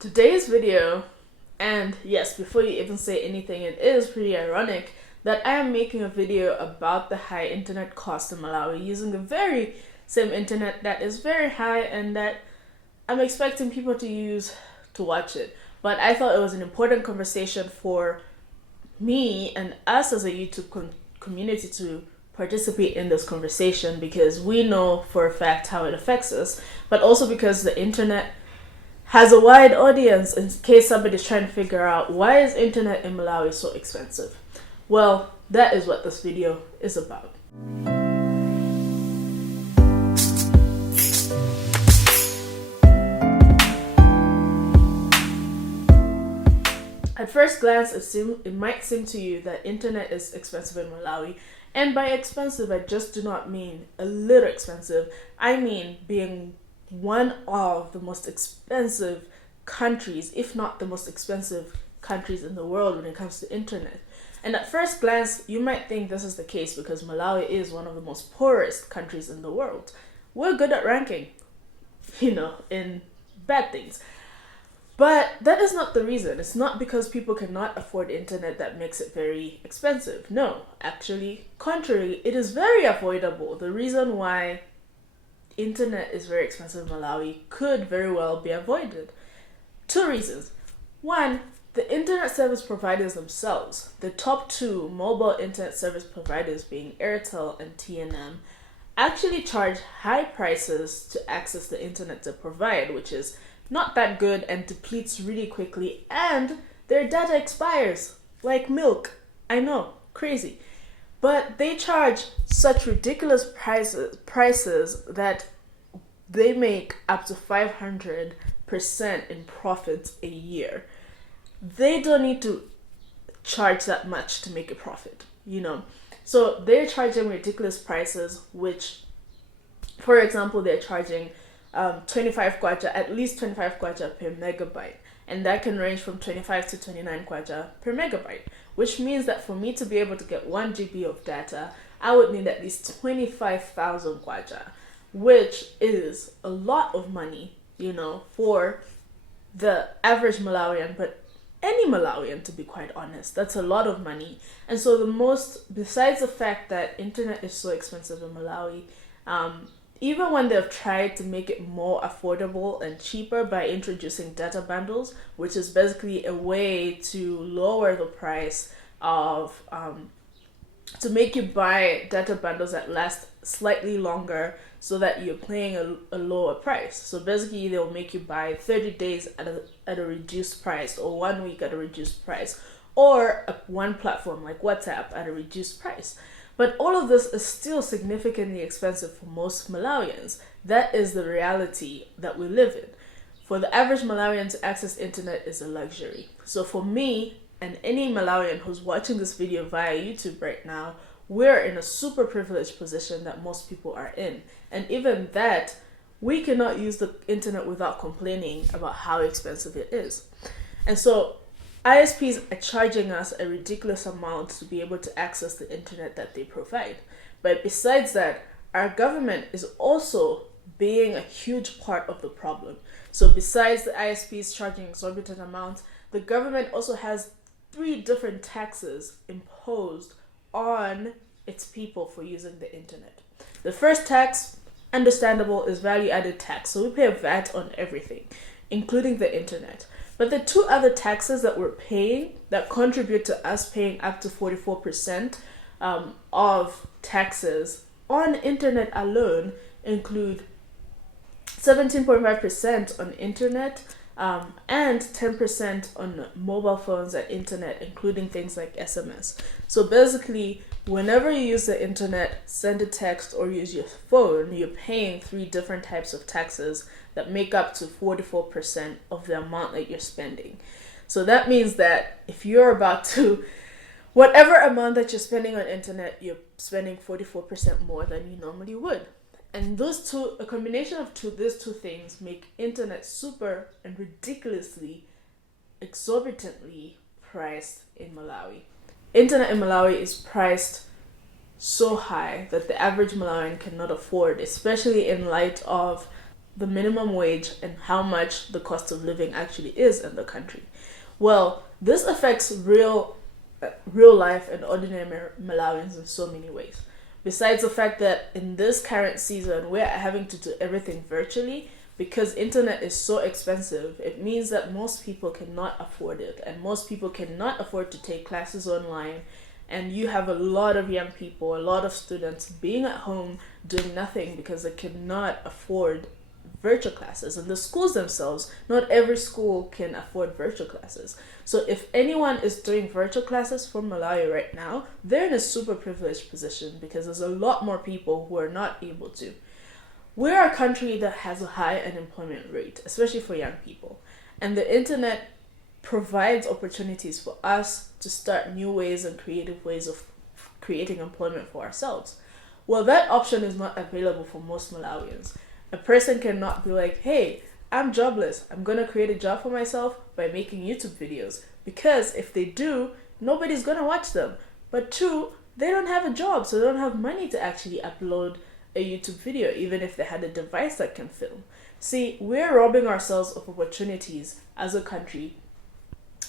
Today's video, and yes, before you even say anything, it is pretty ironic that I am making a video about the high internet cost in Malawi using the very same internet that is very high and that I'm expecting people to use to watch it. But I thought it was an important conversation for me and us as a YouTube community to participate in this conversation, because we know for a fact how it affects us, but also because the internet has a wide audience in case somebody's trying to figure out why is internet in Malawi so expensive. Well, that is what this video is about. At first glance, it might seem to you that internet is expensive in Malawi, and by expensive, I just do not mean a little expensive. I mean being one of the most expensive countries, if not the most expensive countries in the world when it comes to internet. And at first glance, you might think this is the case because Malawi is one of the most poorest countries in the world. We're good at ranking, in bad things. But that is not the reason. It's not because people cannot afford internet that makes it very expensive. No, actually, contrary, it is very avoidable. The reason why internet is very expensive in Malawi could very well be avoided. Two reasons. One, the internet service providers themselves, the top two mobile internet service providers being Airtel and TNM, actually charge high prices to access the internet they provide, which is not that good and depletes really quickly, and their data expires like milk. I know, crazy. But they charge such ridiculous prices that they make up to 500% in profits a year. They don't need to charge that much to make a profit, So they're charging ridiculous prices, which, for example, they're charging 25 kwacha, at least 25 kwacha per megabyte. And that can range from 25 to 29 kwacha per megabyte, which means that for me to be able to get 1 GB of data, I would need at least 25,000 kwacha, which is a lot of money, for the average Malawian, but any Malawian, to be quite honest. That's a lot of money. And so besides the fact that internet is so expensive in Malawi, even when they've tried to make it more affordable and cheaper by introducing data bundles, which is basically a way to lower the price of, to make you buy data bundles that last slightly longer so that you're paying a lower price. So basically they'll make you buy 30 days at a reduced price, or 1 week at a reduced price, or one platform like WhatsApp at a reduced price. But all of this is still significantly expensive for most Malawians. That is the reality that we live in. For the average Malawian to access internet is a luxury. So for me and any Malawian who's watching this video via YouTube right now, we're in a super privileged position that most people are in. And even that, we cannot use the internet without complaining about how expensive it is. And so ISPs are charging us a ridiculous amount to be able to access the internet that they provide. But besides that, our government is also being a huge part of the problem. So besides the ISPs charging exorbitant amounts, the government also has 3 different taxes imposed on its people for using the internet. The first tax, understandable, is value-added tax. So we pay a VAT on everything, including the internet. But the 2 other taxes that we're paying that contribute to us paying up to 44% of taxes on internet alone include 17.5% on internet and 10% on mobile phones and internet, including things like SMS. So basically, whenever you use the internet, send a text, or use your phone, you're paying 3 different types of taxes that make up to 44% of the amount that you're spending. So that means that if you're about to, whatever amount that you're spending on internet, you're spending 44% more than you normally would. And a combination of these two things make internet super and ridiculously, exorbitantly priced in Malawi. Internet in Malawi is priced so high that the average Malawian cannot afford, especially in light of the minimum wage and how much the cost of living actually is in the country. Well, this affects real life and ordinary Malawians in so many ways. Besides the fact that in this current season, we're having to do everything virtually because internet is so expensive. It means that most people cannot afford it, and most people cannot afford to take classes online. And you have a lot of young people, a lot of students being at home doing nothing because they cannot afford virtual classes. And the schools themselves, not every school can afford virtual classes. So if anyone is doing virtual classes from Malawi right now, they're in a super privileged position because there's a lot more people who are not able to. We're a country that has a high unemployment rate, especially for young people. And the internet provides opportunities for us to start new ways and creative ways of creating employment for ourselves. Well, that option is not available for most Malawians. A person cannot be like, hey, I'm jobless. I'm going to create a job for myself by making YouTube videos. Because if they do, nobody's going to watch them. But two, they don't have a job, so they don't have money to actually upload a YouTube video, even if they had a device that can film. See, we're robbing ourselves of opportunities as a country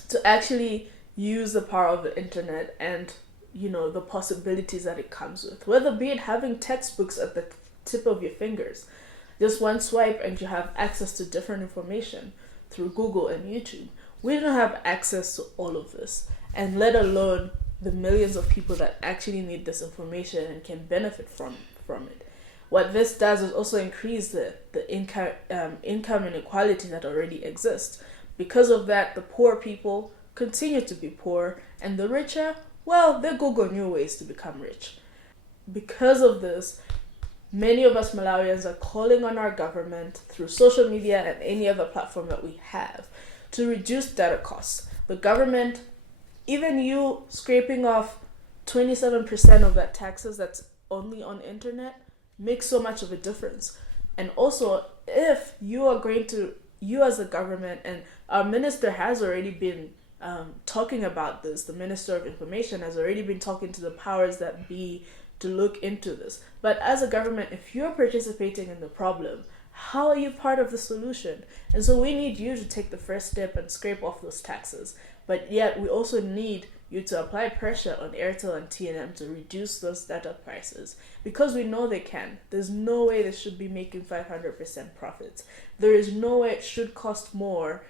to actually use the power of the internet and, the possibilities that it comes with. Whether be it having textbooks at the tip of your fingers. Just one swipe and you have access to different information through Google and YouTube. We don't have access to all of this, and let alone the millions of people that actually need this information and can benefit from it. What this does is also increase the income inequality that already exists. Because of that, the poor people continue to be poor, and the richer, well, they Google new ways to become rich. Because of this, many of us Malawians are calling on our government through social media and any other platform that we have to reduce data costs. The government, even you scraping off 27% of that taxes that's only on internet, makes so much of a difference. And also, if you as a government, and our minister has already been talking about this, the Minister of Information has already been talking to the powers that be to look into this. But as a government, if you're participating in the problem, how are you part of the solution? And so we need you to take the first step and scrape off those taxes. But yet we also need you to apply pressure on Airtel and TNM to reduce those data prices, because we know they can. There's no way they should be making 500% profits. There is no way it should cost more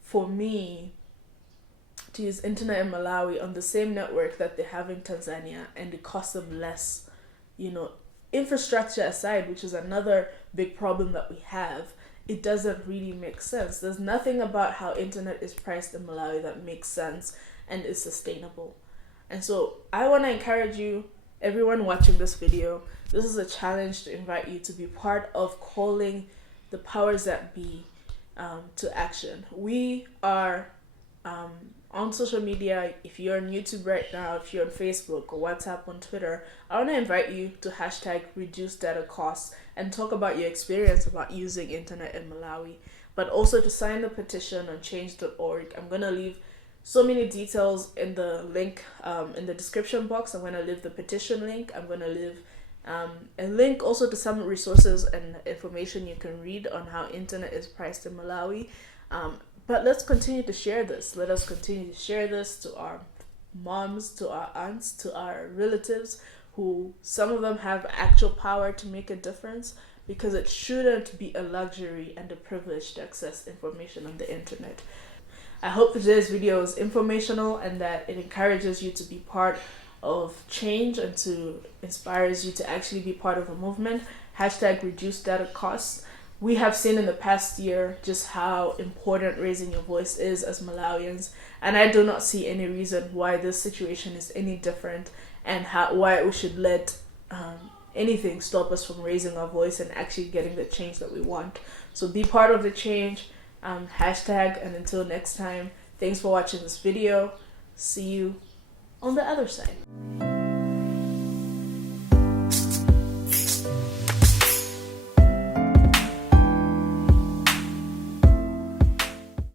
for me to use internet in Malawi on the same network that they have in Tanzania, and it costs them less. Infrastructure aside, which is another big problem that we have, it doesn't really make sense. There's nothing about how internet is priced in Malawi that makes sense and is sustainable. And so I want to encourage you, everyone watching this video, this is a challenge to invite you to be part of calling the powers that be to action. We are on social media. If you're on YouTube right now, if you're on Facebook or WhatsApp, on Twitter, I want to invite you to hashtag reduce data costs and talk about your experience about using internet in Malawi, but also to sign the petition on change.org. I'm going to leave so many details in the link in the description box. I'm going to leave the petition link. I'm going to leave a link also to some resources and information you can read on how internet is priced in Malawi. But let's continue to share this. Let us continue to share this to our moms, to our aunts, to our relatives, who some of them have actual power to make a difference, because it shouldn't be a luxury and a privilege to access information on the internet. I hope today's video is informational and that it encourages you to be part of change and to inspires you to actually be part of a movement. Hashtag reduce data costs. We have seen in the past year just how important raising your voice is as Malawians, and I do not see any reason why this situation is any different, and why we should let anything stop us from raising our voice and actually getting the change that we want. So be part of the change. Hashtag, and until next time, thanks for watching this video. See you on the other side.